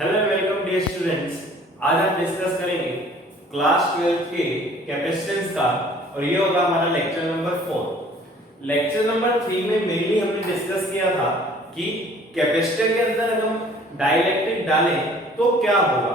Hello welcome dear students. आज हम discuss करेंगे क्लास 12 के कैपेसिटेंस का और ये होगा हमारा लेक्चर नंबर 4। लेक्चर नंबर 3 में मेनली हमने डिस्कस किया था कि कैपेसिटर के अंदर अगर हम डाइलेक्ट्रिक डालें तो क्या होगा।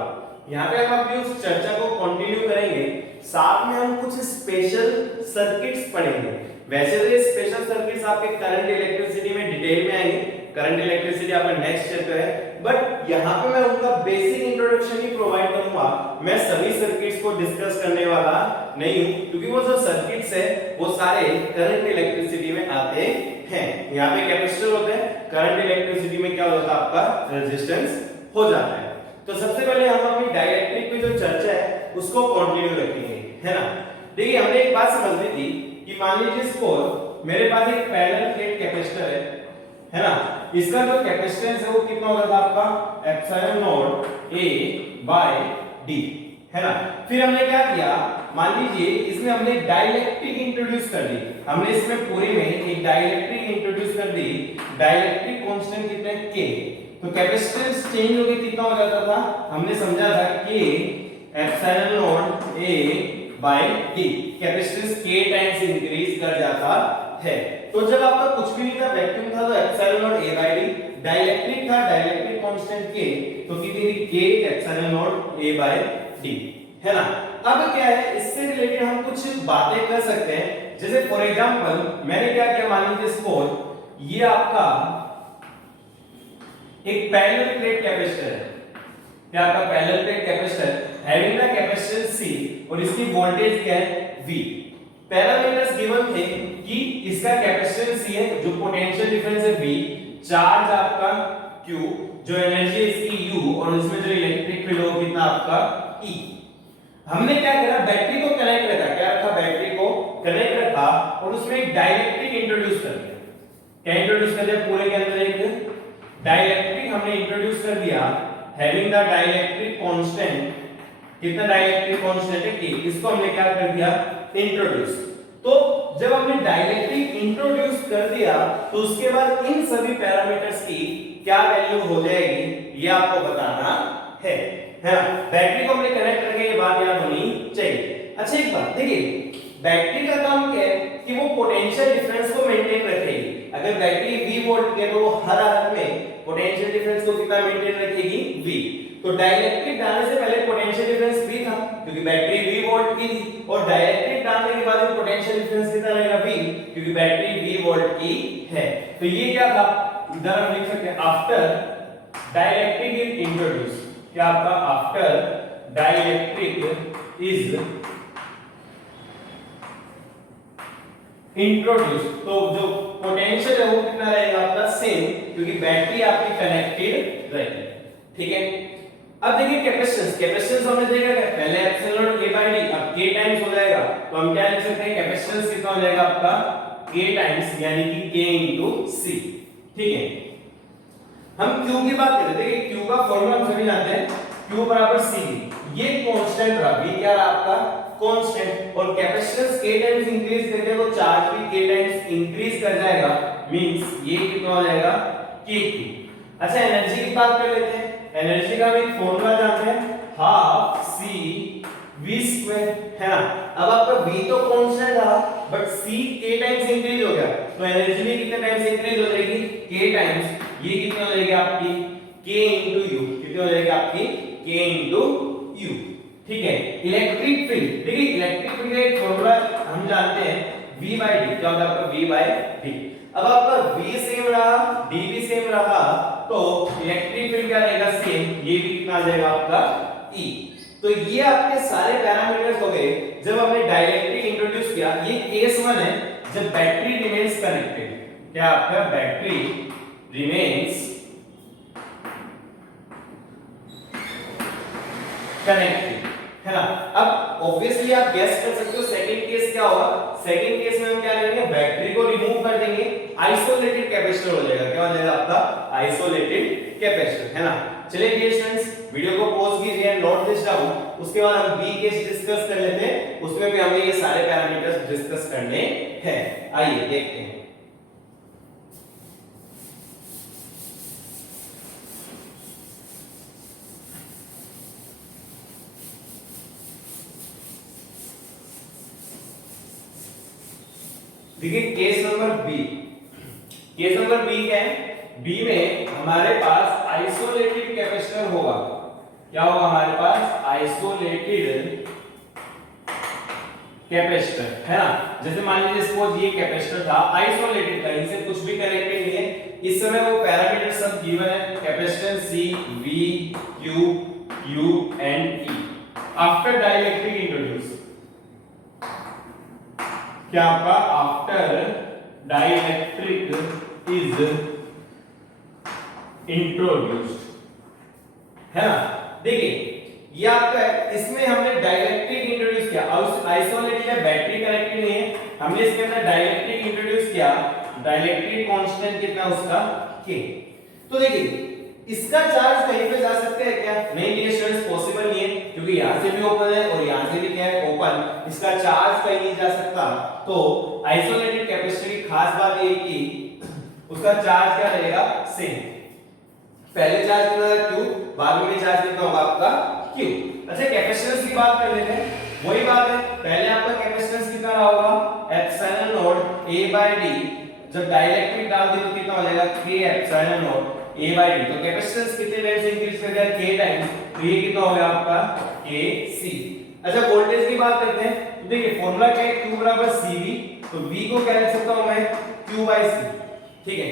यहाँ पे हम अपनी उस चर्चा को कंटिन्यू करेंगे, साथ में हम कुछ स्पेशल सर्किट्स पढ़ेंगे। वैसे तो ये स्पेशल सर्किट्स आपके करंट इलेक्ट्रिसिटी में डिटेल में आएंगे, करंट इलेक्ट्रिसिटी आपका नेक्स्ट चैप्टर है, बट यहाँ पे मैं उनका बेसिक इंट्रोडक्शन ही प्रोवाइड करूंगा। मैं सभी सर्किट्स को डिस्कस करने वाला नहीं हूं, क्योंकि वो जो सर्किट्स है वो सारे करंट इलेक्ट्रिसिटी में आते हैं। यहाँ पे कैपेसिटर होते हैं, करंट इलेक्ट्रिसिटी में क्या होता है आपका रेजिस्टेंस हो जाता है। तो सबसे पहले हम अपनी डाइलेक्ट्रिक की जो चर्चा है उसको कंटिन्यू रखेंगे, है ना। देखिए हमने एक बात समझ ली थी कि मान लीजिए सपोज मेरे पास एक पैरेलल प्लेट कैपेसिटर है ना। इसका जो कैपेसिटेंस है वो कितना होगा था आपका epsilon naught A by D, है ना। फिर हमने क्या किया, मान लीजिए इसमें हमने डाइलेक्ट्रिक इंट्रोड्यूस कर दी, हमने इसमें पूरे में एक डाइलेक्ट्रिक इंट्रोड्यूस कर दी। डाइलेक्ट्रिक कांस्टेंट कितना है K, तो कैपेसिटेंस चेंज होके कितना हो जाता था, हमने समझा था K epsilon naught A by D, capacitance K times increase कर जाता है। तो जब आपका कुछ भी नहीं था, वैक्यूम था, तो epsilon naught A by D, dielectric था, डाइलेक्ट्रिक कांस्टेंट K, तो कितनी थी K epsilon naught A by D, है ना। अब क्या है, इससे रिलेटेड हम कुछ बातें कर सकते हैं। जैसे फॉर एग्जांपल मैंने क्या किया, मान लीजिए सपोज ये आपका एक पैरेलल प्लेट कैपेसिटर है, क्या आपका parallel plate capacitor having the capacitance C और इसकी वोल्टेज क्या है V। पैरामीटर्स गिवन थे कि इसका कैपेसिटेंस C है, जो पोटेंशियल डिफरेंस है V, चार्ज आपका Q, जो एनर्जी है इसकी U, और इसमें जो इलेक्ट्रिक फील्ड हो कितना आपका E। हमने क्या करा, बैटरी को कनेक्ट रखा, क्या रखा, बैटरी को कनेक्ट रखा और उसमें एक डाइलेक्ट्रिक इंट्रोड्यूस कर दिया। क्या इंट्रोड्यूस कर दिया, पूरे के अंदर एक डाइलेक्ट्रिक हमने इंट्रोड्यूस कर दिया, हैविंग द डाइलेक्ट्रिक कांस्टेंट, कितना डाइलेक्ट्रिक कांस्टेंट है K, इसको हमने क्या कर दिया, इंट्रोड्यूस। तो जब हमने डाइलेक्ट्रिक इंट्रोड्यूस कर दिया तो उसके बाद इन सभी पैरामीटर्स की क्या वैल्यू हो जाएगी ये आपको बताना है ना। बैटरी को हमने कनेक्ट करके ये बात याद होनी चाहिए। अच्छा एक बात देखिए, बैटरी का काम क्या है कि वो पोटेंशियल डिफरेंस को मेंटेन रखेगी। अगर बैटरी V वोल्ट की है तो हर हालत में पोटेंशियल डिफरेंस को कितना मेंटेन रखेगी, V। तो डाइलेक्ट्रिक डालने से पहले पोटेंशियल डिफरेंस V था, क्योंकि बैटरी V वोल्ट की थी, और डाइलेक्ट्रिक डालने के बाद पोटेंशियल डिफरेंस कितना रहेगा, V, क्योंकि बैटरी V वोल्ट की है। तो ये क्या था, इधर हम लिख सकते हैं आफ्टर डाइलेक्ट्रिक इज इंट्रोड्यूस, क्या आपका आफ्टर डाइलेक्ट्रिक इज इंट्रोड्यूस, तो जो पोटेंशियल है वो कितना रहेगा आपका सेम, क्योंकि बैटरी आपकी कनेक्टेड रहेगी, ठीक है। अब देखिए कैपेसिटेंस हमने देखा क्या, पहले epsilon naught A by D, अब K टाइम्स हो जाएगा, तो हम क्या लिख सकते हैं, कैपेसिटेंस कितना हो जाएगा आपका K टाइम्स, यानी कि K इनटू C, ठीक है। हम Q की बात करते हैं, देखिए Q का फॉर्मूला हम सभी जानते हैं, Q बराबर C, ये कांस्टेंट रहा, V क्या रहा आपका कांस्टेंट, और कैपेसिटेंस K टाइम्स इंक्रीज करके तो चार्ज भी K टाइम्स इंक्रीज कर जाएगा, मींस ये कितना हो जाएगा K। अच्छा एनर्जी की बात कर लेते हैं, एनर्जी का भी फॉर्मूला जानते हैं, हाफ C V स्क्वायर, है ना। अब आपका V तो कांस्टेंट था, but C K times increase हो गया, तो एनर्जी भी कितने टाइम्स इंक्रीज हो जाएगी, K टाइम्स, ये कितनी हो जाएगी आपकी K इनटू U, कितनी हो जाएगी आपकी K इनटू U, ठीक है। इलेक्ट्रिक फील्ड, देखिए इलेक्ट्रिक फील्ड का एक फॉर्मूला हम जानते हैं, V बाय D, क्या होता है आपका V बाय D। अब आपका V सेम रहा, D भी सेम रहा, तो इलेक्ट्रिक फील्ड क्या रहेगा सेम, ये भी कितना आ जाएगा आपका E। तो ये आपके सारे पैरामीटर्स हो गए जब हमने डाइलेक्ट्रिक इंट्रोड्यूस किया। ये केस 1 है जब बैटरी रिमेन्स कनेक्टेड, क्या आपका बैटरी रिमेन्स कनेक्टेड, है ना। अब ऑब्वियसली आप गेस कर सकते हो सेकंड केस क्या होगा, सेकंड केस में हम क्या करेंगे, बैटरी को रिमूव कर देंगे, आइसोलेटेड कैपेसिटर हो जाएगा, क्या हो जाएगा आपका आइसोलेटेड कैपेसिटर, है ना। चलिए डियर स्टूडेंट्स, वीडियो को पॉज कीजिए एंड नोट दिस डाउन, उसके बाद हम बी केस डिस्कस कर लेते हैं, उसमें भी हमें ये सारे पैरामीटर्स डिस्कस करने हैं। आइए देखते हैं। देखिए case number B, case number B क्या है, बी में हमारे पास आइसोलेटेड कैपेसिटर होगा। क्या होगा हमारे पास, आइसोलेटेड कैपेसिटर, है ना। जैसे मान लीजिए सपोज ये कैपेसिटर था आइसोलेटेड, कहीं से कुछ भी कनेक्टेड नहीं है, इस समय वो पैरामीटर सब गिवन है, capacitance C, V, Q, U and E। After dielectric introduce, क्या आपका आफ्टर डाइलेक्ट्रिक इज इंट्रोड्यूस्ड, है ना। देखिए ये आपका है, इसमें हमने डाइलेक्ट्रिक इंट्रोड्यूस किया, आइसोलेटेड है, बैटरी कनेक्टेड नहीं है, हमने इसके अंदर डाइलेक्ट्रिक इंट्रोड्यूस किया। डाइलेक्ट्रिक कांस्टेंट कितना उसका, K। तो देखिए इसका चार्ज कहीं पे जा सकते हैं क्या, नहीं डियर स्टूडेंट्स, पॉसिबल नहीं है, क्योंकि यहां से भी ओपन है और यहां से भी क्या है, ओपन, इसका चार्ज कहीं नहीं जा सकता। तो आइसोलेटेड कैपेसिटर की खास बात ये कि उसका चार्ज क्या रहेगा, सेम। पहले चार्ज कितना था Q, बाद में चार्ज कितना होगा आपका Q। अच्छा कैपेसिटेंस की बात कर लेते हैं, वही बात है, पहले आपका कैपेसिटेंस कितना रहा होगा, एप्सिलॉन नॉट A/D, जब डाइलेक्ट्रिक डाल दी तो कितना हो जाएगा, K एप्सिलॉन नॉट A/D। तो कैपेसिटेंस कितने टाइम से इंक्रीज कर गया, K टाइम, तो ये कितना हो गया आपका KC। अच्छा वोल्टेज की बात करते हैं, तो देखिए फॉर्मूला क्या है, Q बराबर CV, तो V को क्या लिख सकता हूं मैं, Q/C, ठीक है।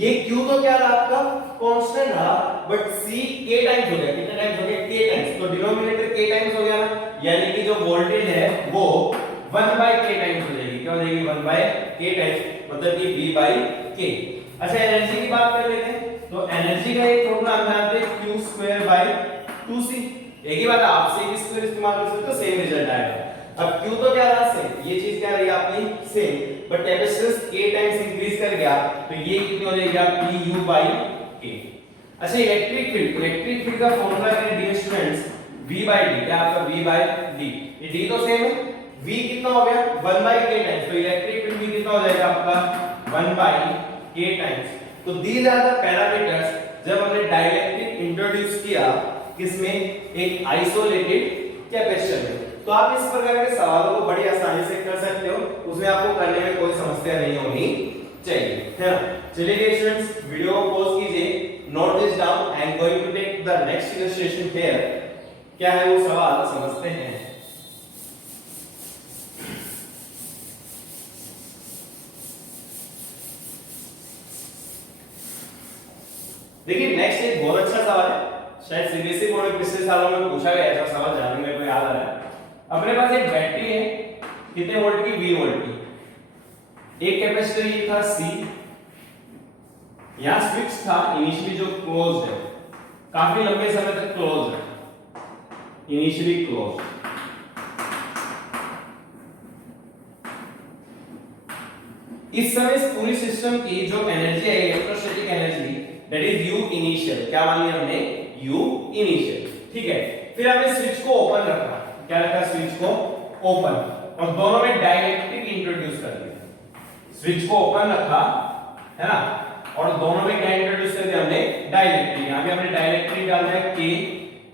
ये Q तो क्या रहा आपका, कांस्टेंट रहा, बट C K टाइम्स हो गया, कितने टाइम्स हो गया, K टाइम्स, तो डिनोमिनेटर K टाइम्स हो गया ना, यानी कि जो वोल्टेज है वो 1/K टाइम्स हो जाएगी, क्या हो जाएगी, 1/K टाइम्स, मतलब कि V/K। अच्छा एनर्जी की बात कर लेते हैं, तो एनर्जी का एक फॉर्मूला हम जानते हैं, Q²/2C। एक ही बात है, आप सेम स्क्वायर इस्तेमाल कर सकते हो, सेम रिजल्ट आएगा। अब Q तो क्या रहा सेम, ये चीज क्या रही आपकी same, but capacitance K times increase कर गया, तो ये कितनी हो जाएगी आपकी U/K। अच्छा इलेक्ट्रिक फील्ड का फॉर्मूला क्या है डियर स्टूडेंट्स, V/D, क्या आपका V/D, ये D तो सेम है, V कितना हो गया 1/K टाइम्स, तो इलेक्ट्रिक फील्ड भी कितना हो जाएगा आपका 1/K टाइम्स। तो दीज आर द पैरामीटर्स जब हमने डाइलेक्ट्रिक इंट्रोड्यूस किया किसमें, एक आइसोलेटेड कैपेसिटर में। तो आप इस प्रकार के सवालों को बड़ी आसानी से कर सकते हो, उसमें आपको करने में कोई समस्या नहीं होनी चाहिए, है ना। चलिए स्टूडेंट्स वीडियो को पॉज कीजिए, note this down, I am going to take the next illustration here. क्या है वो सवाल समझते हैं। देखिए नेक्स्ट एक बहुत अच्छा सवाल है, शायद सीबीएसई बोर्ड में पिछले सालों में पूछा गया ऐसा सवाल, जानने में को याद आ रहा है। अपने पास एक बैटरी है, कितने वोल्ट की, 20 वोल्ट की, एक कैपेसिटर ये था C, यहां स्विच था इनिशियली जो क्लोज्ड है, काफी लंबे समय तक क्लोज है, इनिशियली क्लोज। इस समय इस पूरी सिस्टम की जो एनर्जी है, electrostatic energy, that is U initial, क्या मान लिया हमने, U इनिशियल, ठीक है। फिर हमने स्विच को ओपन रखा, क्या रखा, स्विच को ओपन, और दोनों में डाइलेक्ट्रिक इंट्रोड्यूस कर दिया। स्विच को ओपन रखा, है ना, और दोनों में क्या इंट्रोड्यूस कर दिया हमने, डाइलेक्ट्रिक। यहां पे हमने डाइलेक्ट्रिक डाल दिया K,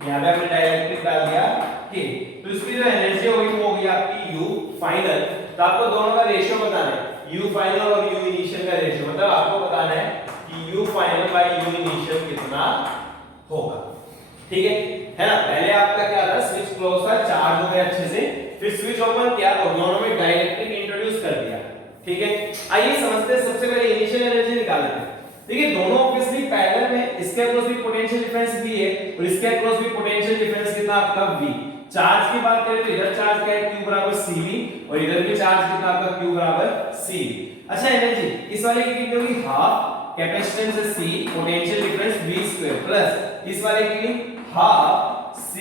यहां पे हमने डाइलेक्ट्रिक डाल दिया K, तो इसकी जो एनर्जी होगी वो होगी आपकी U फाइनल। तो आपको दोनों का रेशियो बताना है, U फाइनल और U इनिशियल का रेशियो, मतलब आपको बताना है कि U final by U initial कितना होगा, ठीक है ना। पहले आपका क्या था, स्विच क्लोज था, चार्ज हो गया अच्छे से, फिर स्विच ओपन किया और दोनों में डाइलेक्ट्रिक इंट्रोड्यूस कर दिया, ठीक है। आइए समझते हैं, सबसे पहले इनिशियल एनर्जी निकालते हैं। देखिए दोनों ऑब्वियसली पैरेलल में, इसके अक्रॉस भी पोटेंशियल डिफरेंस V है और इसके अक्रॉस भी पोटेंशियल डिफरेंस कितना आपका V। चार्ज की बात करें तो इधर चार्ज क्या है, Q बराबर CV, और इधर भी चार्ज कितना आपका Q बराबर CV। अच्छा एनर्जी इस वाले की कितनी होगी, हाफ, कैपेसिटेंस है C, potential difference V² plus इस वाले की हाफ C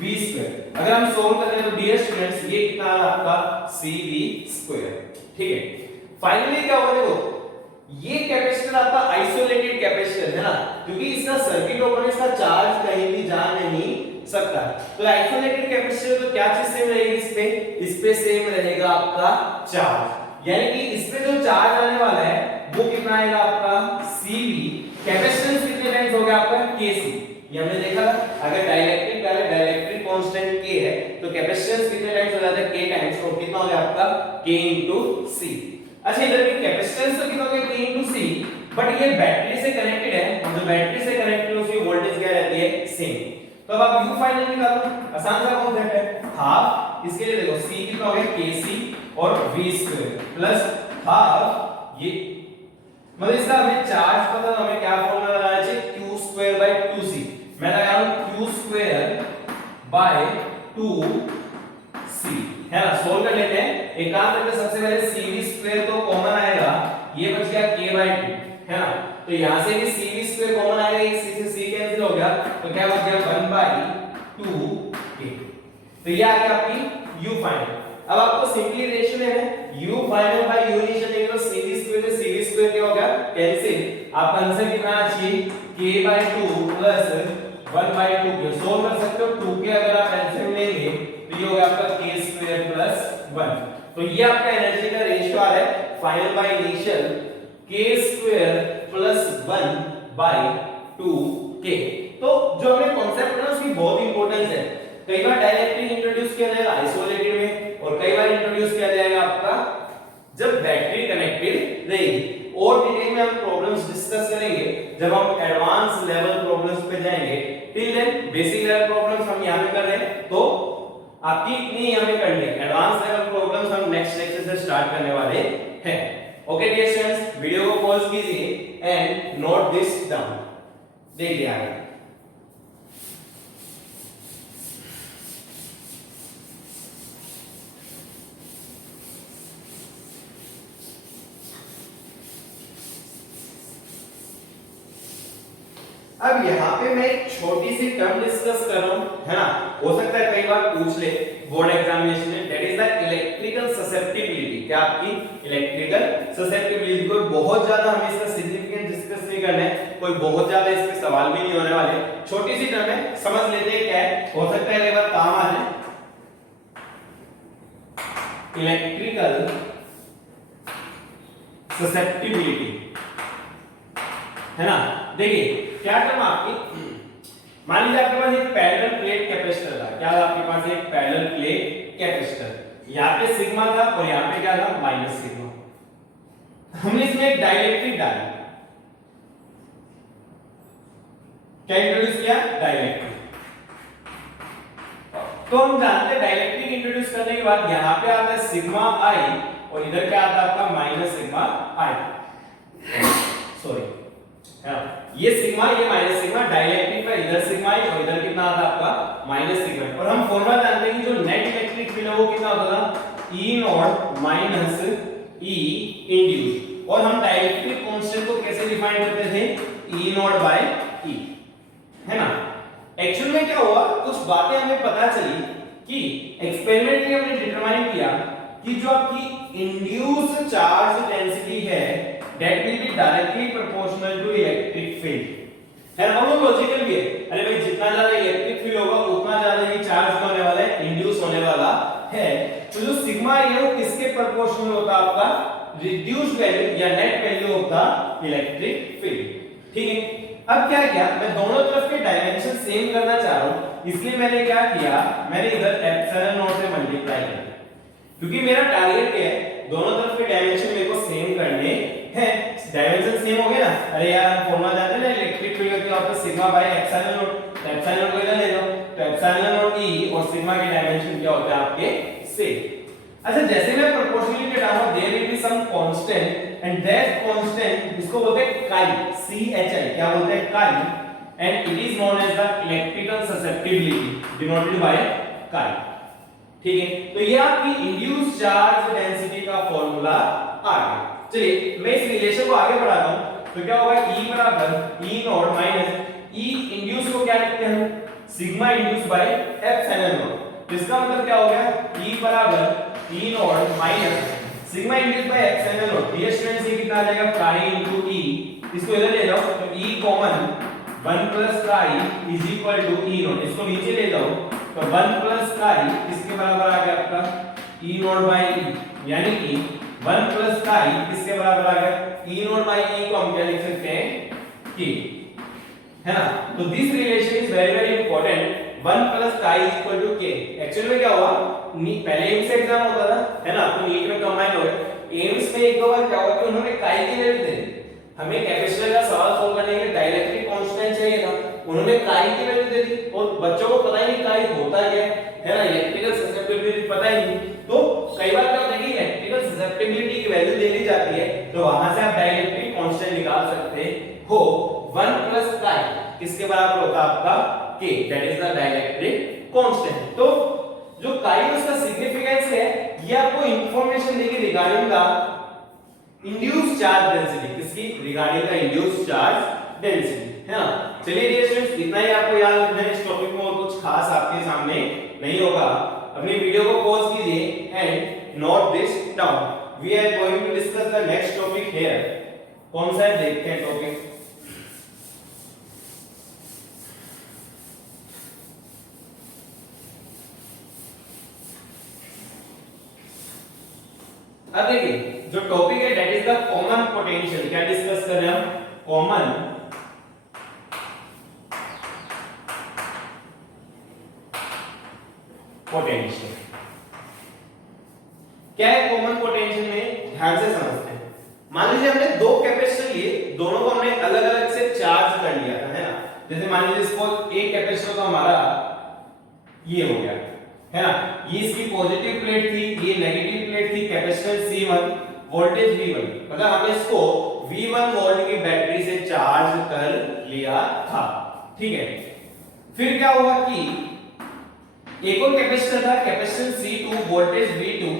V²। अगर हम सोल्व करें तो डियर स्टूडेंट्स ये कितना आ आपका CV², ठीक है। फाइनली क्या होगा, देखो ये कैपेसिटर आपका आइसोलेटेड कैपेसिटर है ना, क्योंकि इसका सर्किट ओपन है, इसका चार्ज कहीं भी जा नहीं सकता। तो आइसोलेटेड कैपेसिटर तो क्या चीज सेम रहेगी, इस पे सेम रहेगा आपका चार्ज, यानी कि इस पे जो चार्ज आने वाला है वो कितना आएगा आपका CV। कैपेसिटेंस कितने टाइम्स हो गया आपका KC, ये हमने देखा था, अगर डाइलेक्ट्रिक का डाइलेक्ट्रिक कांस्टेंट K है तो कैपेसिटेंस कितने टाइम्स हो जाता है, K टाइम्स, तो कितना हो गया आपका K * C। अच्छा इधर की कैपेसिटेंस तो कितना हो गया K into C, बट ये बैटरी से कनेक्टेड है और जो बैटरी से कनेक्टेड है उसकी वोल्टेज क्या रहती है सेम। तो अब आप U फाइनल निकालो, आसान सा कॉन्सेप्ट है। हाफ इसके लिए देखो C कितना हो गया KC और V स्क्वायर प्लस हाफ ये मतलब इसका हमें चार्ज पता है, हमें क्या फॉर्मूला लगाना चाहिए Q स्क्वायर बाय 2C। मैं लगा रहा हूं Q स्क्वायर बाय 2C है ना। सोल्व कर लेते हैं। एक काम करते हैं, सबसे पहले CV स्क्वायर तो कॉमन आएगा, ये बच गया K बाय 2 है ना। तो यहां से भी CV स्क्वायर कॉमन आएगा, एक C से C कैंसिल हो गया तो क्या बच गया 1 बाय 2K। तो ये आ गया आपकी U फाइनल। अब आपको सिंपली रेशियो लेना है, U final by U initial लेंगे तो CV स्क्वायर से CV स्क्वायर क्या होगा कैंसिल। आपका आंसर कितना आना चाहिए K by 2 plus 1 by 2K। Solve कर सकते हो 2K अगर आप एलसीएम लेंगे तो ये होगा आपका K स्क्वायर प्लस 1। तो ये आपका एनर्जी का रेशियो आ रहा है final by initial K square plus 1 by 2K। तो जो हमने कॉन्सेप्ट पढ़ा उसकी बहुत इंपॉर्टेंस है। कई बार डायरेक्टली इंट्रोड्यूस किया जाएगा आइसोलेटेड में और कई बार इंट्रोड्यूस किया जाएगा आपका जब बैटरी कनेक्टेड रहेगी। और डिटेल में हम प्रॉब्लम्स डिस्कस करेंगे जब हम एडवांस लेवल प्रॉब्लम्स पे जाएंगे। Till then basic level problems हम यहां पे कर रहे हैं तो आपकी इतनी यहां पे करनी है। एडवांस लेवल प्रॉब्लम्स हम नेक्स्ट लेक्चर से स्टार्ट करने वाले हैं। ओके डियर स्टूडेंट्स, वीडियो को पॉज कीजिए एंड नोट दिस डाउन। देखिए आगे अब यहाँ पे मैं एक छोटी सी टर्म डिस्कस कर रहा हूँ है ना। हो सकता है कई बार पूछ ले बोर्ड एग्जामिनेशन में, that is the electrical susceptibility. क्या आपकी इलेक्ट्रिकल ससेप्टिबिलिटी। कोई बहुत ज्यादा हमें इसका सिग्निफिकेंस डिस्कस नहीं करना है, कोई बहुत ज्यादा इस पे सवाल भी नहीं होने वाले। छोटी सी टर्म है, समझ लेते हैं क्या है, हो सकता है कई बार काम आ जाए। इलेक्ट्रिकल ससेप्टिबिलिटी है ना। देखिए क्या टर्म आपकी, मान लीजिए आपके पास एक पैरेलल प्लेट कैपेसिटर था। क्या था आपके पास एक पैरेलल प्लेट कैपेसिटर, यहाँ पे सिग्मा था और यहाँ पे क्या था माइनस सिग्मा। हमने इसमें एक डाइलेक्ट्रिक डाली, क्या इंट्रोड्यूस किया डाइलेक्ट्रिक। तो हम जानते हैं डाइलेक्ट्रिक इंट्रोड्यूस करने के बाद यहाँ पे आता है सिग्मा आई और इधर क्या आता है आपका माइनस सिग्मा आई। सॉरी ये सिग्मा ये माइनस सिग्मा, डाइलेक्ट्रिक का इधर सिग्मा है और इधर कितना आता है आपका माइनस सिग्मा। और हम फॉर्मूला जानते हैं कि जो नेट इलेक्ट्रिक फील्ड है वो कितना होता था E naught minus E induce. और हम डाइलेक्ट्रिक कांस्टेंट को कैसे डिफाइन करते थे E नॉट बाय E है ना। एक्चुअल में क्या हुआ, कुछ बातें हमें पता चली कि एक्सपेरिमेंट में हमने डिटरमाइन किया कि जो आपकी इंड्यूस चार्ज डेंसिटी है that will be directly proportional to electric field है ना। वो लॉजिकल भी है, अरे भाई जितना ज्यादा इलेक्ट्रिक फील्ड होगा उतना ज्यादा ही चार्ज होने वाला है, इंड्यूस होने वाला है। तो जो सिग्मा है वो किसके प्रोपोर्शनल होता है आपका रिड्यूस्ड वैल्यू या net value of the electric field. ठीक है, अब क्या किया, मैं दोनों तरफ के डायमेंशन सेम करना चाह रहा हूं, इसलिए मैंने क्या किया, मैंने इधर एप्सिलॉन नॉट से मल्टीप्लाई कर दिया क्योंकि मेरा टारगेट क्या है दोनों तरफ के डायमेंशन मेरे को सेम करने हैं। डायमेंशन सेम हो गया ना। अरे यार हम फॉर्मूला जानते हैं ना इलेक्ट्रिक फील्ड का, क्या होता है सिग्मा बाय एप्सिलॉन नॉट। तो एप्सिलॉन नॉट को इधर ले जाओ तो एप्सिलॉन नॉट E और सिग्मा के डायमेंशन क्या होते हैं आपके सेम। अच्छा जैसे मैं प्रोपोर्शनली के डालूंगा there will be some constant and that constant इसको बोलते हैं काई, CHI। क्या बोलते हैं काई, and it is known as the electrical susceptibility denoted by काई। ठीक है, तो ये आपकी इंड्यूस चार्ज डेंसिटी का फॉर्मूला आ गया। चलिए मैं इस रिलेशन को आगे बढ़ाता हूं तो क्या होगा E बराबर E naught minus E induced को क्या लिखते हैं हम sigma induced by epsilon naught. इसका मतलब क्या हो गया E बराबर E naught minus sigma induced by epsilon naught. Dear students ये कितना आ जाएगा काई इनटू E, इसको इधर ले जाओ तो E common 1 plus chi is equal to E naught. इसको नीचे ले जाओ तो 1 प्लस काई किसके बराबर आ गया आपका E नॉट बाय E, यानी कि 1 प्लस काई किसके बराबर आ गया E नॉट बाय E को हम क्या लिख सकते हैं K है ना। तो this relation is very very important, 1 plus chi is equal to K। Actually में क्या हुआ, पहले एम्स एग्जाम होता था है ना, तो नीट में कंबाइन हो गया। एम्स में एक एक दो बार क्या हुआ कि उन्होंने काई की वैल्यू दे दी। हमें कैपेसिटर का सवाल सॉल्व करने के लिए डाइलेक्ट्रिक कांस्टेंट चाहिए था, उन्होंने काई की वैल्यू दे दी और बच्चों को पता ही नहीं काई होता क्या है ना, इलेक्ट्रिकल ससेप्टिबिलिटी पता ही नहीं। तो कई बार क्या होता है कि इलेक्ट्रिकल ससेप्टिबिलिटी की वैल्यू दे दी जाती है, तो वहां से आप डाइलेक्ट्रिक कांस्टेंट निकाल सकते हो 1 प्लस काई किसके बराबर होता है आपका k, that is the dielectric constant. तो जो काई उसका सिग्निफिकेंस है ये आपको इंफॉर्मेशन देगी regarding the induced charge density, किसकी regarding the induced charge density, है ना। चलिए डियर स्टूडेंट्स इतना ही आपको याद रखना है, इस टॉपिक में और कुछ खास आपके सामने नहीं होगा। अपनी वीडियो को पॉज कीजिए and note this down. We are going to discuss the next topic here. कौन सा है देखते हैं टॉपिक। अब देखिए जो टॉपिक है that is the common potential. क्या डिस्कस कर रहे हैं हम, कॉमन पोटेंशियल। क्या है कॉमन पोटेंशियल में, ध्यान से समझते हैं। मान लीजिए हमने दो कैपेसिटर लिए, दोनों को हमने अलग अलग से चार्ज कर लिया था, है ना। जैसे मान लीजिए इसको एक कैपेसिटर तो हमारा ये हो गया, है ना, ये इसकी पॉजिटिव प्लेट थी, ये नेगेटिव प्लेट थी, कैपेसिटर C1, वोल्टेज V1, मतलब हमने इसको V1 वोल्ट की बैटरी से चार्ज कर लिया था, ठीक है। फिर क्या हुआ कि एक और कैपेसिटर था, कैपेसिटर C2, वोल्टेज V2,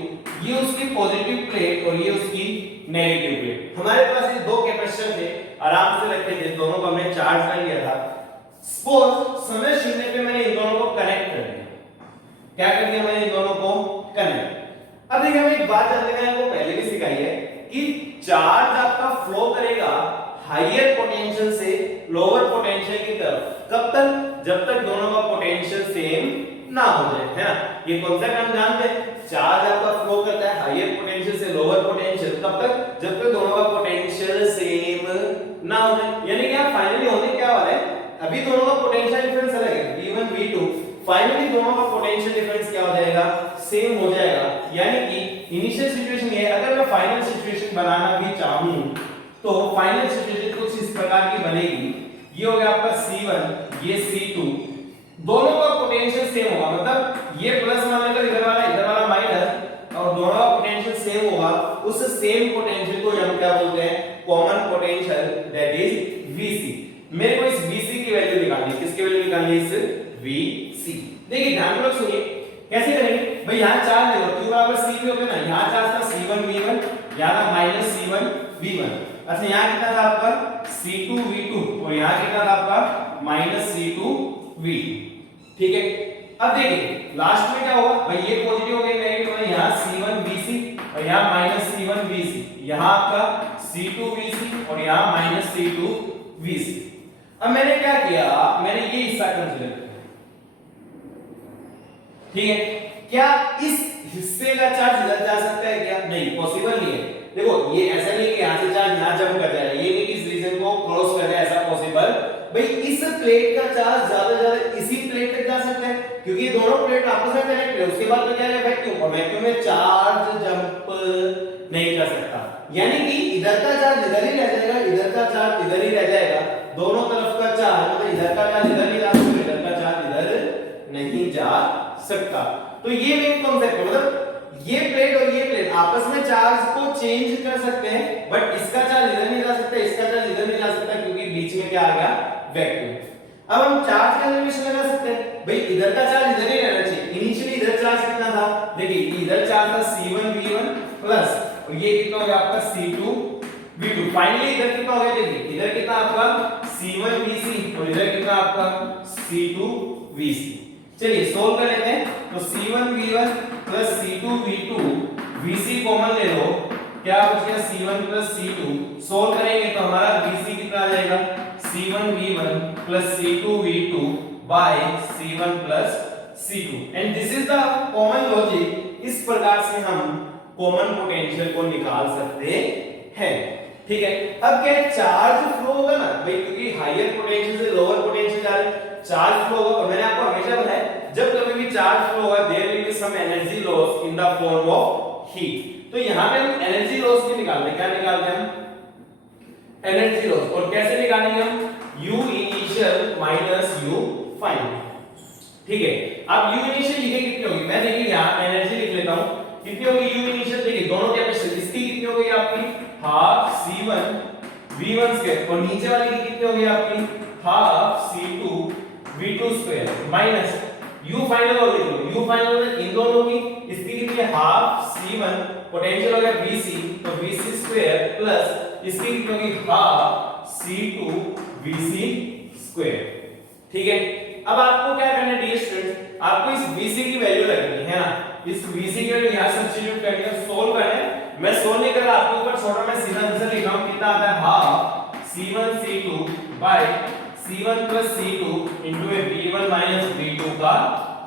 ये उसकी पॉजिटिव प्लेट और ये उसकी नेगेटिव प्लेट। हमारे पास ये दो कैपेसिटर थे, आराम से रखे थे, दोनों को हमने चार्ज कर लिया था। सपोज समय शून्य पे मैंने इन दोनों को कनेक्ट कर दिया। क्या कर दिया मैंने इन दोनों को कनेक्ट। अब देखिए हमें एक बात जानते हैं, वो पहले भी सिखाई है कि चार्ज आपका फ्लो करेगा हायर पोटेंशियल से लोअर पोटेंशियल की तरफ। कब तक, जब तक दोनों का पोटेंशियल सेम ना हो जाए, है ना। ये कॉन्सेप्ट हम जानते हैं, चार्ज आपका फ्लो करता है हायर पोटेंशियल से लोअर पोटेंशियल, कब तक, जब तक दोनों का पोटेंशियल सेम ना हो जाए। यानी कि फाइनली होने क्या वाला है, अभी दोनों का पोटेंशियल डिफरेंस अलग है, V1 V2, फाइनली दोनों का पोटेंशियल डिफरेंस क्या हो जाएगा, सेम हो जाएगा। यानी कि इनिशियल सिचुएशन ये है, अगर मैं फाइनल सिचुएशन बनाना भी चाहूं तो फाइनल सिचुएशन कुछ इस प्रकार की बनेगी। ये हो गया आपका C1, ये C2, दोनों का पोटेंशियल सेम होगा, मतलब ये प्लस मान लेकर इधर वाला माइनस, और दोनों का पोटेंशियल सेम होगा। उस सेम पोटेंशियल को हम क्या बोलते हैं, common potential, that is Vc। मेरे को इस Vc की वैल्यू निकालनी है, किसकी वैल्यू निकालनी है, इस Vc। देखिए ध्यान से सुनिए कैसे करेंगे भाई, यहां चार्ज है Q बराबर C पे होगा ना, यहां चार्ज था C1 V1, यहां था माइनस C1 V1। अच्छा यहां कितना था आपका C2 V2 और यहां कितना था आपका माइनस C2 V2, ठीक है। अब देखिए लास्ट में क्या होगा भाई, ये पॉजिटिव हो गया, नेगेटिव है, यहां C1 VC और यहां माइनस C1 VC, यहां आपका C2 VC और यहां माइनस C2 VC। अब मैंने क्या किया, मैंने ये हिस्सा कंसीडर किया, ठीक है। क्या इस हिस्से का चार्ज इधर जा सकता है क्या, नहीं, पॉसिबल नहीं है। देखो ये ऐसा नहीं कि यहां से चार्ज यहां जंप कर जाए, ये नहीं कि इस रीजन को क्रॉस कर जाए, ऐसा पॉसिबल भाई। इस प्लेट का चार्ज ज्यादा से ज्यादा इसी प्लेट तक जा सकता है, क्योंकि ये दोनों प्लेट आपस में कनेक्ट है। उसके बाद तो क्या है, वैक्यूम, और वैक्यूम में चार्ज जंप नहीं कर सकता। यानी कि इधर का चार्ज इधर ही रह जाएगा, इधर का चार्ज इधर ही रह जाएगा, दोनों तरफ का चार्ज, मतलब इधर का चार्ज इधर नहीं जा सकता, इधर का चार्ज इधर नहीं जा सकता। तो ये मेन कांसेप्ट है, मतलब ये प्लेट और ये प्लेट आपस में चार्ज को चेंज कर सकते हैं, बट इसका चार्ज इधर नहीं जा सकता, इसका चार्ज इधर नहीं जा सकता, क्योंकि बीच में क्या आ गया, वैक्यूम। अब हम चार्ज का एलिमिनेशन लगा सकते हैं भाई, इधर का चार्ज इधर ही रहना चाहिए। इनिशियली इधर चार्ज कितना था, देखिए इधर चार्ज था C1 V1 प्लस, और ये कितना हो गया आपका C2 V2। फाइनली इधर कितना हो गया, देखिए इधर कितना आपका C1 VC और इधर कितना आपका C2 VC। चलिए सोल्व कर लेते हैं। तो C1 V1 plus C2 V2, VC common ले लो, क्या बच गया C1 प्लस C2। सोल्व करेंगे तो हमारा VC कितना आ जाएगा, C1 V1 plus C2 V2 by C1 plus C2, and this is the common logic. इस प्रकार से हम कॉमन पोटेंशियल को निकाल सकते हैं, ठीक है। अब क्या चार्ज फ्लो होगा ना भाई, क्योंकि हायर पोटेंशियल से लोअर पोटेंशियल जा रहे हैं, चार्ज फ्लो होगा। और मैंने आपको हमेशा बताया जब कभी भी चार्ज फ्लो होगा there will be some energy loss in the form of heat. तो यहाँ पे हम एनर्जी लॉस भी निकालते हैं। क्या निकालते हैं हम? Energy loss. और कैसे निकालेंगे हम? U initial minus U final. ठीक है, अब U इनिशियल लिखे कितनी होगी? मैं देखिए यहाँ एनर्जी लिख लेता हूँ। कितनी होगी U इनिशियल? देखिए दोनों कैपेसिटर, इसकी कितनी हो गई आपकी? हाफ C1 V1 स्क्वायर, और नीचे वाली की कितनी हो गई आपकी? Half C2 V2 square minus U final और लिख लो। U फाइनल इन दोनों की, इसकी कितनी है? हाफ C1, पोटेंशियल हो गया VC, तो VC स्क्वायर प्लस इसकी कितनी होगी? Half C2 VC square. ठीक है, अब आपको क्या करना है डियर स्टूडेंट्स? आपको इस VC की वैल्यू लगनी है ना। इस VC की वैल्यू यहां सब्स्टिट्यूट करनी है, सोल्व करना है। मैं सोल्व नहीं कर रहा, आपके ऊपर छोड़ा, मैं सीधा आंसर लिख रहा हूं। कितना आता है? Half C1 C2 by C1 plus C2 into a V1 minus V2 का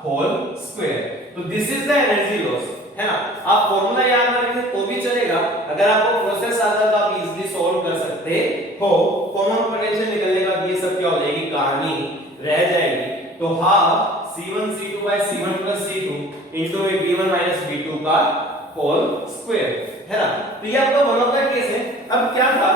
होल स्क्वायर। तो this is the energy loss, है ना। आप फॉर्मूला याद ना रखें तो भी चलेगा, अगर आपको प्रोसेस आता है तो आप इजीली सॉल्व कर सकते हो। कॉमन पोटेंशियल निकलने का ये सब क्या हो जाएगी? कहानी रह जाएगी। तो half C1 C2 by C1 plus C2 into a V1 minus V2 का होल स्क्वायर, है ना। तो ये आपका वन ऑफ द केस है। अब क्या था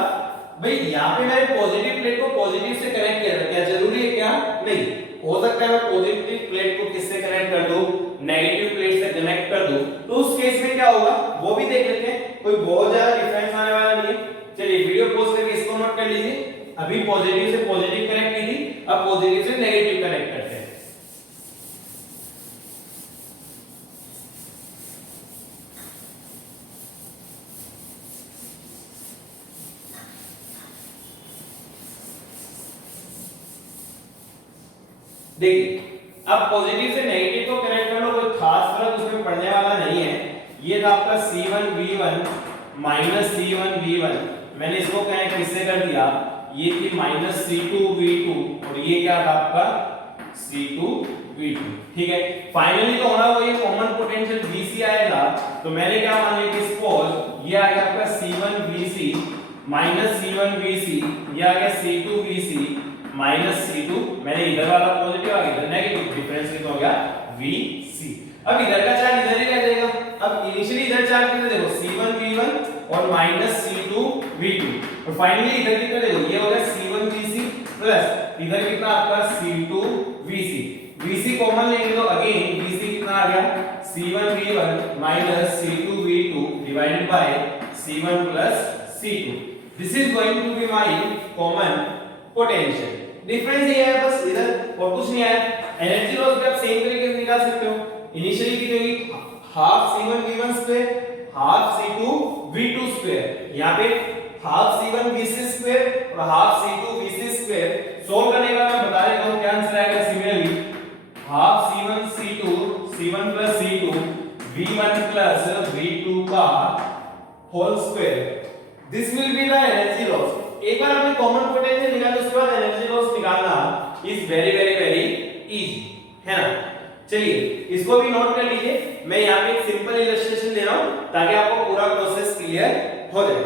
भाई, यहाँ पे मैंने पॉजिटिव प्लेट को पॉजिटिव से कनेक्ट किया था, क्या जरूरी है? क्या नहीं, हो सकता है मैं पॉजिटिव प्लेट को किससे कनेक्ट कर दूं? नेगेटिव प्लेट से कनेक्ट कर दूं। तो उस केस में क्या होगा वो भी देख लेते हैं, कोई बहुत ज्यादा डिफरेंस आने वाला नहीं है। चलिए वीडियो पॉज करके इसको नोट कर लीजिए। अभी पॉजिटिव से पॉजिटिव कनेक्ट की थी, अब पॉजिटिव से नेगेटिव कनेक्ट करते हैं। देखिए, अब पॉजिटिव से नेगेटिव को कनेक्ट कर लो, कोई खास फर्क उसमें पड़ने वाला नहीं है। ये था आपका C1 V1 minus C1 V1, मैंने इसको कनेक्ट किससे कर दिया? ये थी माइनस C2 V2, और ये क्या था आपका? C2 V2। ठीक है, फाइनली तो होना वही कॉमन पोटेंशियल VC आएगा। तो मैंने क्या मान लिया कि सपोज ये आ गया आपका C1 VC minus C1 VC, ये आ गया C2 VC माइनस C2, मैंने इधर वाला पॉजिटिव आ गया, नेगेटिव, डिफरेंस कितना हो गया? VC। अब इधर का चार्ज इधर ही रह जाएगा। अब इनिशियली इधर चार्ज कितना देखो? C1 V1 और माइनस C2 V2, और फाइनली इधर कितना देखो? ये हो गया C1 VC प्लस इधर कितना आपका? C2 VC। VC कॉमन लेंगे तो अगेन VC कितना आ गया? C1 V1 minus C2 V2 divided by C1 plus C2। This is going to be my common potential. Difference ये है बस, इधर और कुछ नहीं आया। एनर्जी लॉस भी आप सेम तरीके से निकाल सकते हो। इनिशियली कितनी होगी? Half C1 V1 square half C2 V2 square, यहाँ पे हाफ C1 VC स्क्वायर और half C2 VC square. Solve करने का मैं बता देता हूँ क्या आंसर आएगा। Similarly half C1 C2 C1 plus C2 V1 plus V2 का whole square. This will be the energy loss. एक बार आपने कॉमन पोटेंशियल निकाला, उसके बाद एनर्जी लॉस निकालना is very very very easy, है ना। चलिए इसको भी नोट कर लीजिए। मैं यहाँ पे एक सिंपल इलस्ट्रेशन दे रहा हूं ताकि आपको पूरा प्रोसेस क्लियर हो जाए।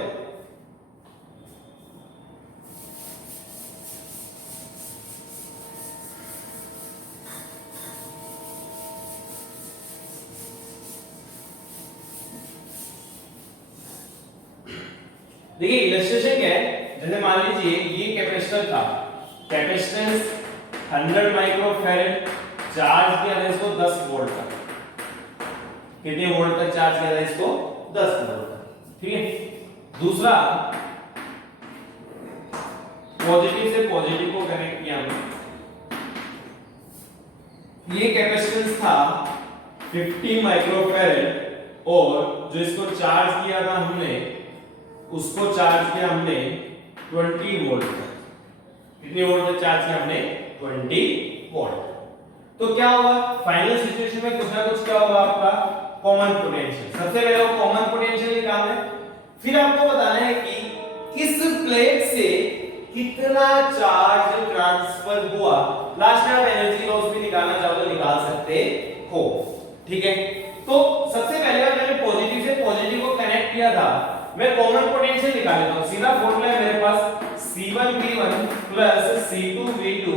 देखिए इलस्ट्रेशन क्या है, जैसे मान लीजिए ये कैपेसिटर था, कैपेसिटेंस 100 माइक्रोफैरड, चार्ज किया था इसको 10 वोल्ट तक। कितने वोल्ट तक चार्ज किया था इसको? 10 वोल्ट तक। ठीक है, दूसरा पॉजिटिव से पॉजिटिव को कनेक्ट किया हमने। ये कैपेसिटेंस था 50 माइक्रोफैरड, और जो इसको चार्ज किया था हमने, उसको चार्ज किया हमने 20 वोल्ट तक। कितने वोल्ट तक चार्ज किया हमने? 20 वोल्ट। तो क्या होगा फाइनल सिचुएशन में? कुछ ना कुछ क्या होगा आपका? Common potential. सबसे पहले कॉमन पोटेंशियल निकालना है, फिर आपको बताना है कि इस प्लेट से कितना चार्ज ट्रांसफर हुआ। लास्ट में आप एनर्जी लॉस भी निकालना चाहो तो निकाल सकते हो। ठीक है, तो सबसे पहले बार मैंने पॉजिटिव से पॉजिटिव को कनेक्ट किया था, मैं कॉमन पोटेंशियल निकाल लेता हूं। सीधा फॉर्मूला है मेरे पास C1 V1 plus C2 V2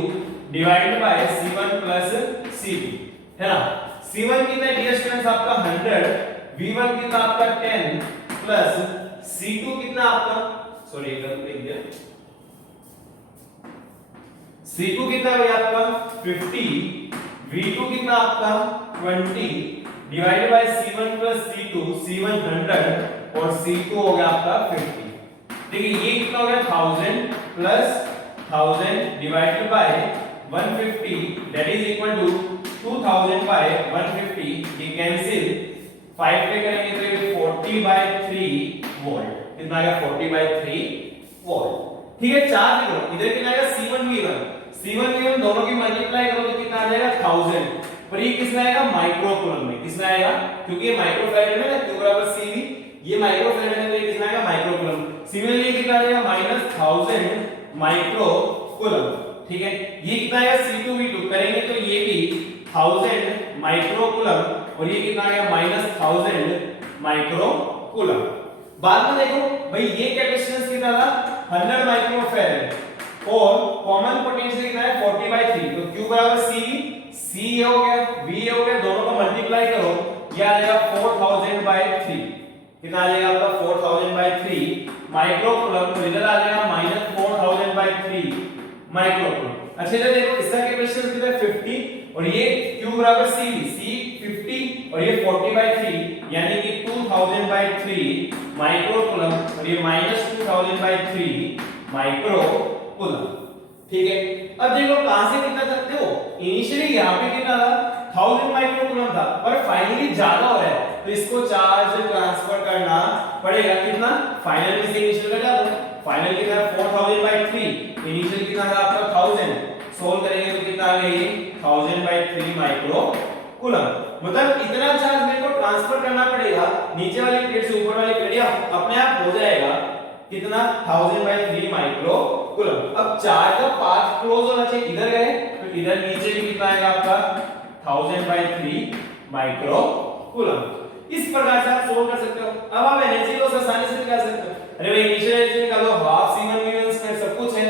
divided by C1 plus C2, है ना। C1 कितना डियर स्टूडेंट्स आपका 100 V1 कितना आपका 10 प्लस C2 कितना आपका, सॉरी इधर लिख दिया, C2 कितना भाई आपका 50, V2 कितना आपका 20 divided by C1 plus C2, C1 100 और C2 हो गया आपका 50। देखिए ये कितना हो गया 1000 plus 1000 divided by 150 that is equal to 2000 by 150, ये कैंसिल 5 पे करेंगे तो ये 40/3 वोल्ट, कितना आएगा 40/3 वोल्ट। ठीक है, चार्ज करो, इधर कितना आएगा C1 V1 दोनों की मल्टीप्लाई करो तो कितना आ जाएगा 1000, पर ये किसमें आएगा माइक्रो कूलम में, किसमें आएगा, क्योंकि ये माइक्रो फैराड में ना Q बराबर CV, ये माइक्रो फैराड में, तो ये किसमें आएगा माइक्रो कूलम। सिमिलरली कितना आ जाएगा -1000 माइक्रो कूलम। ठीक है, ये कितना आएगा C2 V2 करेंगे तो ये भी 1000 माइक्रो कूलम और ये कितना आएगा -1000 माइक्रो कूलम। बाद में देखो भाई ये कैपेसिटेंस कितना था 100 माइक्रो फैराड और कॉमन पोटेंशियल कितना है 40/3, तो Q बराबर CV, C ये हो गया, V ये हो गया, दोनों को मल्टीप्लाई करो, ये आ जाएगा 4000/3, कितना आ जाएगा आपका 4000/3 माइक्रो कूलम, तो इधर आ जाएगा -4000/3 माइक्रो कूलम। अच्छा इधर देखो इसका कैपेसिटेंस कितना है 50 और ये Q बराबर CV, C 50 और ये 40/3 यानी कि 2000/3 माइक्रो कूलम और ये -2000/3 माइक्रो कूलम। ठीक है, अब देखो कहां से कितना करते हो, इनिशियली यहां पे कितना था 1000 माइक्रो कूलम था पर फाइनली ज्यादा हो रहा है तो इसको चार्ज ट्रांसफर करना पड़ेगा, कितना फाइनल में से इनिशियल घटा दो, फाइनल कितना 4000/3, इनिशियल कितना था आपका 1000, सोल्व करेंगे तो कितना आ गया 1000/3 माइक्रो कूलम। मतलब इतना चार्ज मेरे को ट्रांसफर करना पड़ेगा नीचे वाली प्लेट से ऊपर वाली प्लेट, या अपने आप हो जाएगा कितना 1000/3 माइक्रो कूलम। अब चार्ज का पाथ क्लोज होना चाहिए, इधर गए तो इधर नीचे भी कितना आएगा आपका 1000/3 माइक्रो कूलम। इस प्रकार से आप सोल्व कर सकते हो। अब आप एनर्जी लॉस आसानी से निकाल सकते हो। अरे भाई इनिशियल एनर्जी निकालो, हाफ C1 V1 स्क्वायर सब कुछ है,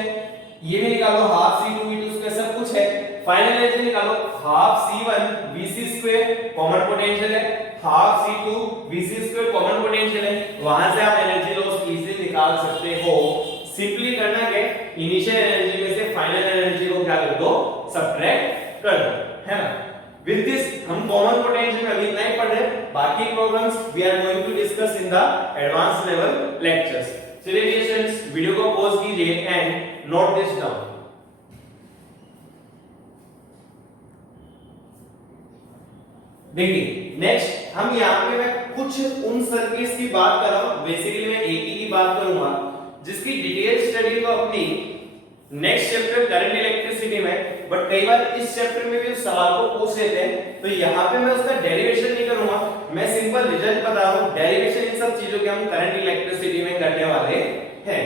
ये भी निकालो हाफ C2 V2 स्क्वायर सब कुछ है, फाइनल एनर्जी निकालो half C1 VC square common potential है, half C2 VC square common potential है, वहां से आप एनर्जी लॉस इजीली निकाल सकते हो। सिंपली करना है इनिशियल एनर्जी में से फाइनल एनर्जी को क्या कर दो सब्ट्रैक्ट कर दो, है ना। विद दिस हम कॉमन पोटेंशियल में अभी इतना ही पढ़ रहे हैं, बाकी problems we are going to discuss in the advance level lectures. चलिए डियर स्टूडेंट्स वीडियो को पॉज कीजिए एंड नोट दिस डाउन। देखिए नेक्स्ट हम यहाँ पे मैं कुछ उन सर्किट्स की बात कर रहा हूँ, बेसिकली मैं एक ही की बात करूंगा जिसकी डिटेल स्टडी तो अपनी नेक्स्ट चैप्टर करंट इलेक्ट्रिसिटी में, बट कई बार इस चैप्टर में भी उस सवाल को पूछ लेते हैं तो यहाँ पे मैं उसका डेरिवेशन नहीं करूंगा, मैं सिंपल रिजल्ट बता रहा हूँ। डेरिवेशन इन सब चीजों के हम करंट इलेक्ट्रिसिटी में करने वाले हैं।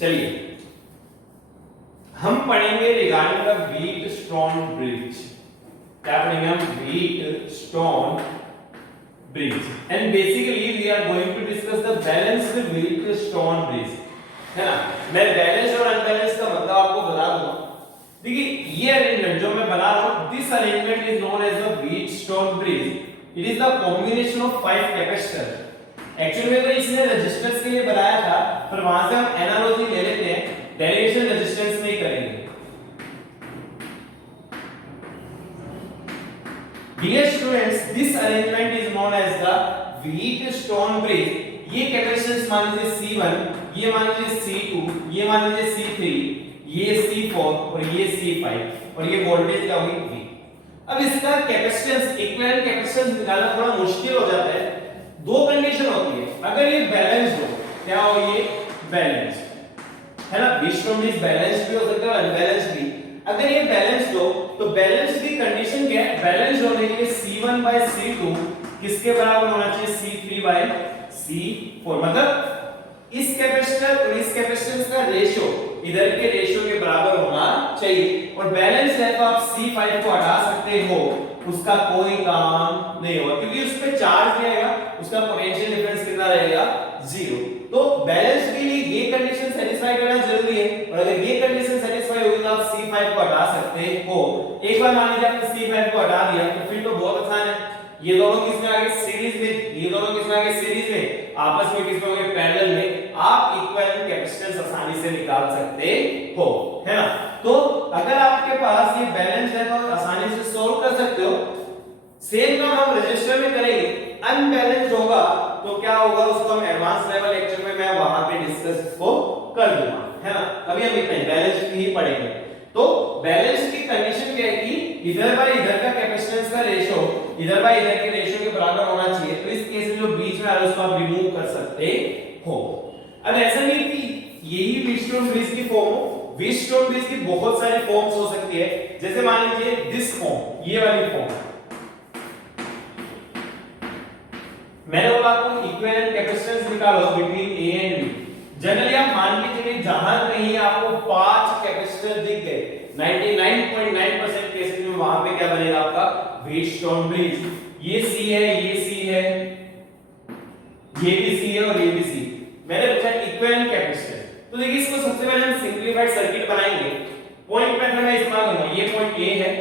चलिए हम पढ़ेंगे रिगार्डिंग द व्हीटस्टोन ब्रिज। क्या पढ़ेंगे हम? Wheatstone bridge, and basically we are going to discuss the balanced Wheatstone bridge, है ना। मैं बैलेंस और अनबैलेंस का मतलब आपको बता दूंगा। देखिए ये अरेंजमेंट जो मैं बना रहा हूं, this arrangement is known as the Wheatstone bridge. It is the combination of 5 capacitor. Actually में तो इसने रेजिस्टेंस के लिए बनाया था, पर वहां से हम एनालॉजी ले लेते हैं, डेरिवेशन रेजिस्टेंस में ही करेंगे। Dear students, this arrangement is known as the Wheatstone bridge. ये कैपेसिटेंस मान लीजिए C1, ये मान लीजिए C2, ये मान लीजिए C3, ये C4 और ये C5 और ये वोल्टेज क्या होगी V। अब इसका कैपेसिटेंस इक्विवेलेंट कैपेसिटेंस निकालना थोड़ा मुश्किल हो जाता है। दो कंडीशन होती है, अगर ये बैलेंस्ड हो, क्या हो ये बैलेंस्ड, है ना। व्हीटस्टोन ब्रिज बैलेंस्ड भी हो सकता है अनबैलेंस्ड भी। अगर ये बैलेंस्ड हो तो बैलेंस्ड की कंडीशन क्या है? बैलेंस्ड होने के लिए C1/C2 किसके बराबर होना चाहिए? C3/C4। मतलब इस कैपेसिटर और इस कैपेसिटेंस का रेशियो इधर के रेशियो के बराबर होना चाहिए। और बैलेंस है तो आप C5 को हटा सकते हो उसका कोई काम नहीं होगा, क्योंकि उस पे चार्ज नहीं आएगा, उसका पोटेंशियल डिफरेंस कितना रहेगा, जीरो। तो बैलेंस के लिए ये कंडीशन सेटिस्फाई करना जरूरी है, और अगर ये कंडीशन सेटिस्फाई होगी तो आप C5 को हटा सकते हो। एक बार मान लीजिए आपने C5 को हटा दिया तो फिर तो बहुत आसान है, ये दोनों किसमें आ गए, सीरीज में, ये दोनों किसमें आ गए, सीरीज में, आपस में किसमें हो गए, पैरेलल में। आप इक्विवेलेंट कैपेसिटेंस आसानी से निकाल सकते हो, है ना। तो अगर आपके पास ये बैलेंस है तो आसानी से सोल्व कर सकते हो। सेम काम हम रजिस्टर में करेंगे, अनबैलेंस्ड होगा तो क्या होगा, उसको हम एडवांस लेवल लेक्चर में मैं वहां पे डिस्कस को कर दूंगा, है ना। अभी हम इतना बैलेंस ही पढ़ेंगे। तो बैलेंस की कंडीशन क्या है कि इधर बाय इधर का कैपेसिटेंस का रेशो इधर बाय इधर के रेशो के बराबर होना चाहिए। तो इस केस में जो बीच में आ रहा है उसको आप रिमूव कर सकते हो। अब ऐसा नहीं कि यही व्हीटस्टोन ब्रिज की फॉर्म हो, व्हीटस्टोन ब्रिज की बहुत सारी फॉर्म्स हो सकती है। जैसे मान लीजिए दिस फॉर्म, ये वाली फॉर्म, मैंने बोला आपको इक्विवेलेंट कैपेसिटेंस निकालो between A and B. Generally आप मान के चलिए जहां कहीं आपको 5 कैपेसिटर दिख गए, 99.9% केसेस में वहां पे क्या बनेगा आपका व्हीटस्टोन ब्रिज। ये सी है, ये सी है, ये भी सी है और ये भी सी। मैंने पूछा इक्विवेलेंट कैपेसिटर, तो देखिए इसको सबसे पहले हम सिंपलीफाइड सर्किट बनाएंगे। पॉइंट मेथड में इस्तेमाल करूंगा, ये पॉइंट ए है,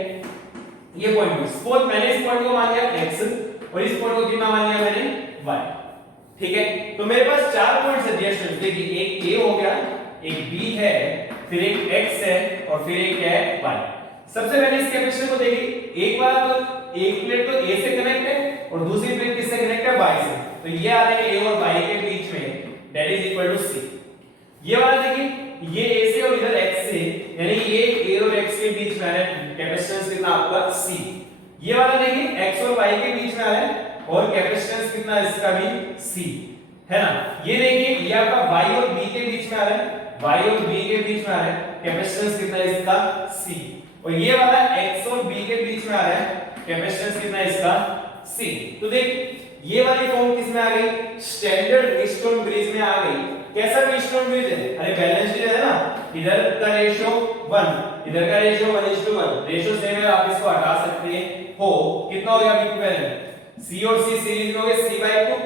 ये पॉइंट बी। सपोज मैंने इस पॉइंट को मान लिया x और इस पॉइंट को कितना मान लिया मैंने y, ठीक है। तो मेरे पास 4 पॉइंट्स है दिया स्टूडेंट, देखिए एक a हो गया, एक b है, फिर एक x है और फिर एक है y। सबसे पहले इस कैपेसिटर को देखिए, एक बार तो एक प्लेट तो a से कनेक्ट है और दूसरी प्लेट किससे कनेक्ट है, y से। तो ये आ रहा है a और y के बीच में, that is equal to c। ये वाला देखिए, ये a से और इधर x से, यानी ये a और x के बीच में आ रहा है, कैपेसिटेंस कितना आपका c। ये वाला देखिए x और y के बीच में आ रहा है और कैपेसिटेंस कितना इसका भी c, है ना। ये देखिए ये आपका y और b के बीच में आ रहा है, y और b के बीच में आ रहा है, कैपेसिटेंस कितना इसका c। और ये वाला x और b के बीच में आ रहा है, कैपेसिटेंस कितना इसका c। तो देख ये वाली फॉर्म किस में आ गई, स्टैंडर्ड व्हीटस्टोन ब्रिज में आ गई। कैसा व्हीटस्टोन ब्रिज है, अरे बैलेंस्ड है ना, इधर का रेशियो 1, इधर का रेशियो 1:1, रेशियो सेम है, आप इसको हटा सकते हो। कितना हो गया इक्विवेलेंट, C और C सीरीज में हो गए C/2,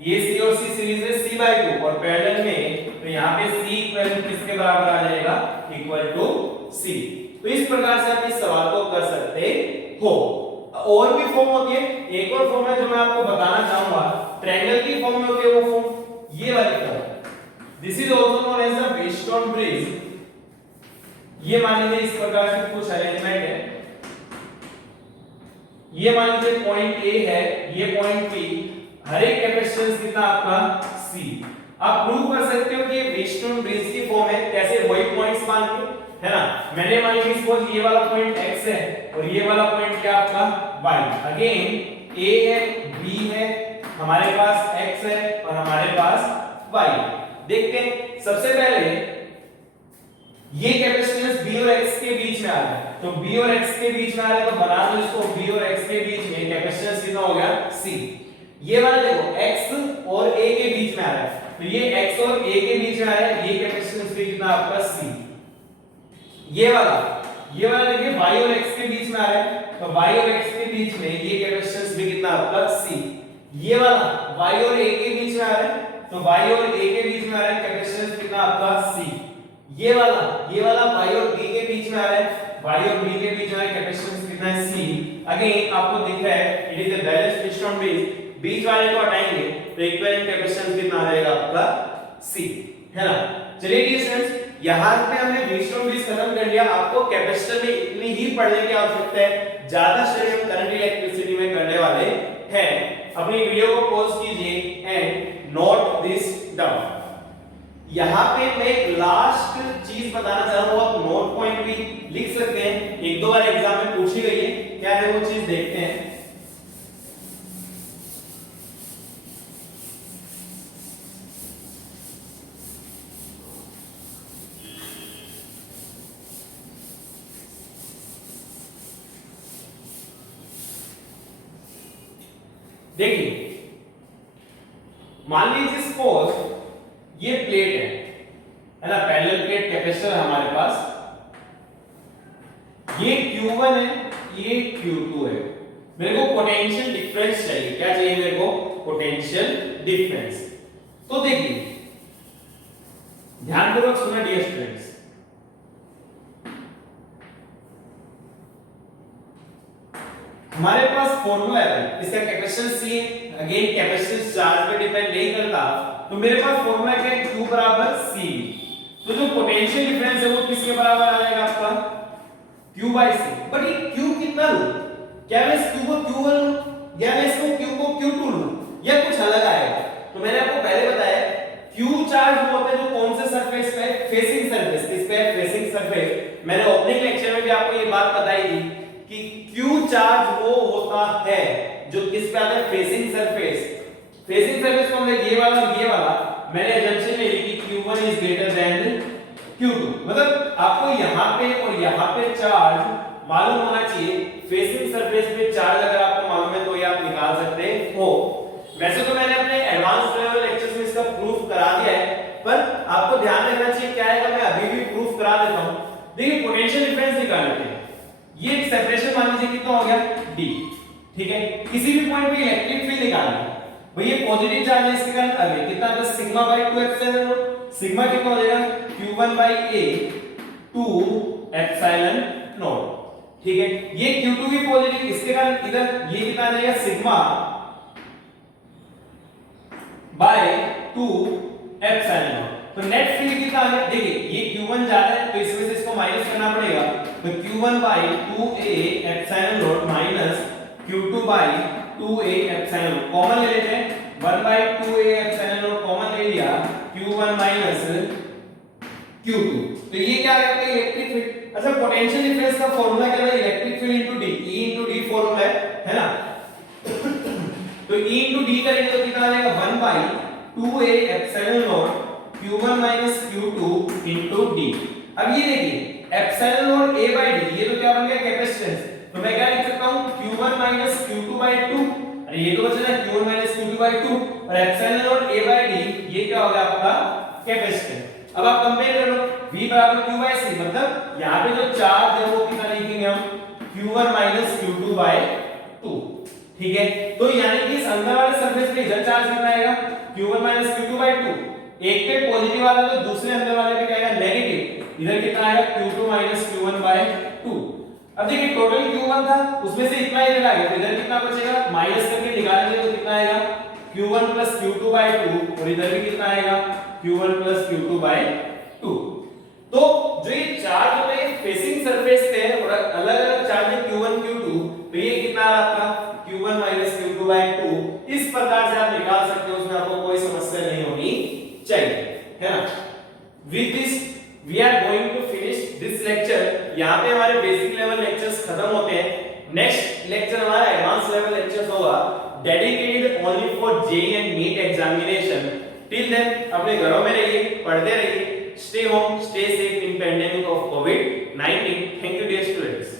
ये C और C सीरीज में C/2 और पैरेलल में, तो यहाँ पे C इक्विवेलेंट किसके बराबर आ जाएगा, इक्वल टू C। तो इस प्रकार से आप इस सवाल को कर सकते हो। और भी फॉर्म होती है, एक और फॉर्म है जो मैं आपको बताना चाहूंगा, ट्रायंगल की फॉर्म में होती है वो फॉर्म, ये वाली form, this is also known as the Wheatstone bridge. ये मान लीजिए इस प्रकार से कुछ अरेंजमेंट है, ये मान लीजिए पॉइंट ए है, ये पॉइंट बी, हर एक कैपेसिटेंस कितना आपका c। आप प्रूव कर सकते हो कि ये व्हीटस्टोन ब्रिज की फॉर्म है, कैसे, वही पॉइंट्स मान के, है ना। मैंने मान लीजिए सपोज ये वाला पॉइंट x है और ये वाला पॉइंट क्या आपका y। अगेन a है, b है, हमारे पास x है और हमारे पास y। देखते हैं, सबसे पहले ये कैपेसिटेंस b और x के बीच में आ रहा है, तो b और x के बीच में आ रहा है तो बना दो इसको, b और x के बीच में कैपेसिटेंस कितना हो गया c। ये वाला देखो x और a के बीच में आ रहा है, तो ये x और a के बीच में आ रहा है, ये कैपेसिटेंस भी कितना आपका c। ये वाला देखिए y और x के बीच में आ रहा है, तो y और x के बीच में ये कैपेसिटेंस भी कितना आपका c। ये वाला y और a के बीच में आ रहा है, तो y और a के बीच में आ रहा है, कैपेसिटेंस कितना आपका c। ये वाला y और b के बीच में आ रहा है, y और b के बीच में कैपेसिटेंस कितना है c। अगेन आपको दिख रहा है it is a balanced Wheatstone bridge, बीच वाले को हटाएंगे तो इक्विवेलेंट कैपेसिटेंस कितना आ जाएगा आपका c, है ना। चलिए डियर स्टूडेंट्स, यहां पे हमने व्हीटस्टोन ब्रिज खत्म कर लिया। आपको कैपेसिटर में इतनी ही पढ़ने की आवश्यकता है, ज्यादा स्टडी हम करंट इलेक्ट्रिसिटी में करने वाले हैं। अपनी वीडियो को पॉज कीजिए एंड नोट दिस डाउन। यहां पे मैं एक लास्ट चीज बताना चाह रहा हूं, आप नोट पॉइंट भी लिख सकते हैं, एक दो बार एग्जाम में पूछी गई है, क्या है वो चीज देखते हैं। देखिए मान लीजिए सपोज ये प्लेट है ना, पैरेलल प्लेट कैपेसिटर है हमारे पास, ये Q1 है, ये Q2 है, मेरे को पोटेंशियल डिफरेंस चाहिए। क्या चाहिए मेरे को? Potential difference. तो देखिए ध्यानपूर्वक सुना डियर स्टूडेंट्स, हमारे पास फॉर्मूला है भाई, इसका capacitance C again capacitance charge पे डिपेंड नहीं करता, तो मेरे पास फॉर्मूला क्या है? Q बराबर C। तो जो पोटेंशियल डिफरेंस है वो किसके बराबर आ जाएगा आपका? Q by C। बट ये Q कितना लूं? क्या मैं इस Q को Q1 लूं या मैं इसको Q को Q2 लूं या कुछ अलग आएगा? तो मैंने आपको पहले बताया Q चार्ज वो होता है जो कौन से सरफेस पे? Facing surface. किस पे? Facing surface. मैंने ओपनिंग लेक्चर में भी आपको ये बात बताई थी कि Q चार्ज वो होता है जो किस पे आता है? Facing surface. फेसिंग सरफेस कौन है? ये वाला और ये वाला। मैंने अजम्पशन ले ली कि Q1 is greater than Q2, मतलब आपको यहां पे और यहां पे चार्ज मालूम होना चाहिए। फेसिंग सरफेस पे चार्ज अगर आपको मालूम है तो ये आप निकाल सकते हो। वैसे तो मैंने अपने एडवांस लेवल लेक्चर्स में इसका प्रूफ करा दिया है, पर आपको ध्यान रखना चाहिए क्या है, मैं अभी भी प्रूफ करा देता हूं। देखिए पोटेंशियल डिफरेंस निकाल लेते हैं। ये सेपरेशन मान लीजिए कितना हो गया? D, ठीक है। किसी भी पॉइंट पे इलेक्ट्रिक फील्ड निकालना है भाई, ये पॉजिटिव चार्ज है, इसके कारण आगे कितना आता है? Sigma bye 2 epsilon not. Sigma कितना हो जाएगा? Q1 bye A 2 epsilon not, ठीक है। ये Q2 भी पॉजिटिव, इसके कारण इधर ये कितना आ जाएगा? Sigma bye 2 epsilon not. तो नेट फील्ड कितना आ गया? देखिए ये Q1 ज्यादा है तो इसमें से इसको माइनस करना पड़ेगा, तो Q1 by 2a epsilon naught minus Q2 by 2a epsilon naught. Common ले लेते हैं, 1 by 2a epsilon naught common ले लिया, Q1 माइनस Q2। तो ये क्या आ गया? Electric field. अच्छा पोटेंशियल डिफरेंस का फार्मूला क्या है? Electric field into D, E into D formula है ना। तो E इनटू D करेंगे तो कितना आ जाएगा? 1 by 2a epsilon naught Q1 minus Q2 into D। अब ये देखिए epsilon naught A by D, ये तो क्या बन गया? कैपेसिटेंस। तो मैं क्या लिख सकता हूं? Q1 minus Q2 by 2। अरे ये तो बचा है Q1 माइनस Q2 बाय 2 और epsilon naught A by D, ये क्या हो गया आपका? कैपेसिटेंस। अब आप कंपेयर कर लो, V बराबर Q बाय C, मतलब यहां पे जो चार्ज है वो कितना लिखेंगे हम? Q1 माइनस Q2 बाय 2, ठीक है। तो यानी कि इस अंदर वाले सरफेस पे इधर चार्ज कितना आएगा? Q1 minus Q2 by 2। एक पे पॉजिटिव वाला तो दूसरे अंदर वाले पे क्या आएगा? नेगेटिव। इधर कितना आएगा? Q2 minus Q1 bye 2। अब देखिए टोटल Q1 था, उसमें से इतना इधर आ गया, तो इधर कितना बचेगा? माइनस करके निकालेंगे तो कितना आएगा? Q1 प्लस Q2 बाय 2 और इधर भी कितना आएगा? Q1 plus Q2 by 2। तो जो ये चार्ज होते हैं फेसिंग सरफेस पे है और अलग-अलग चार्ज है Q1 Q2, तो ये कितना आ रहा आपका? Q1 minus Q2 by 2। इस प्रकार से आप निकाल सकते हो, उसमें आपको कोई समस्या नहीं होनी चाहिए, है ना। With this we are going to finish this lecture. यहाँ पे हमारे बेसिक लेवल लेक्चर्स खत्म होते हैं। नेक्स्ट लेक्चर हमारा एडवांस लेवल लेक्चर्स होगा, dedicated only for JEE and NEET examination. Till then अपने घरों में रहिए, पढ़ते रहिए, stay home, stay safe in pandemic of कोविड-19। Thank you dear students.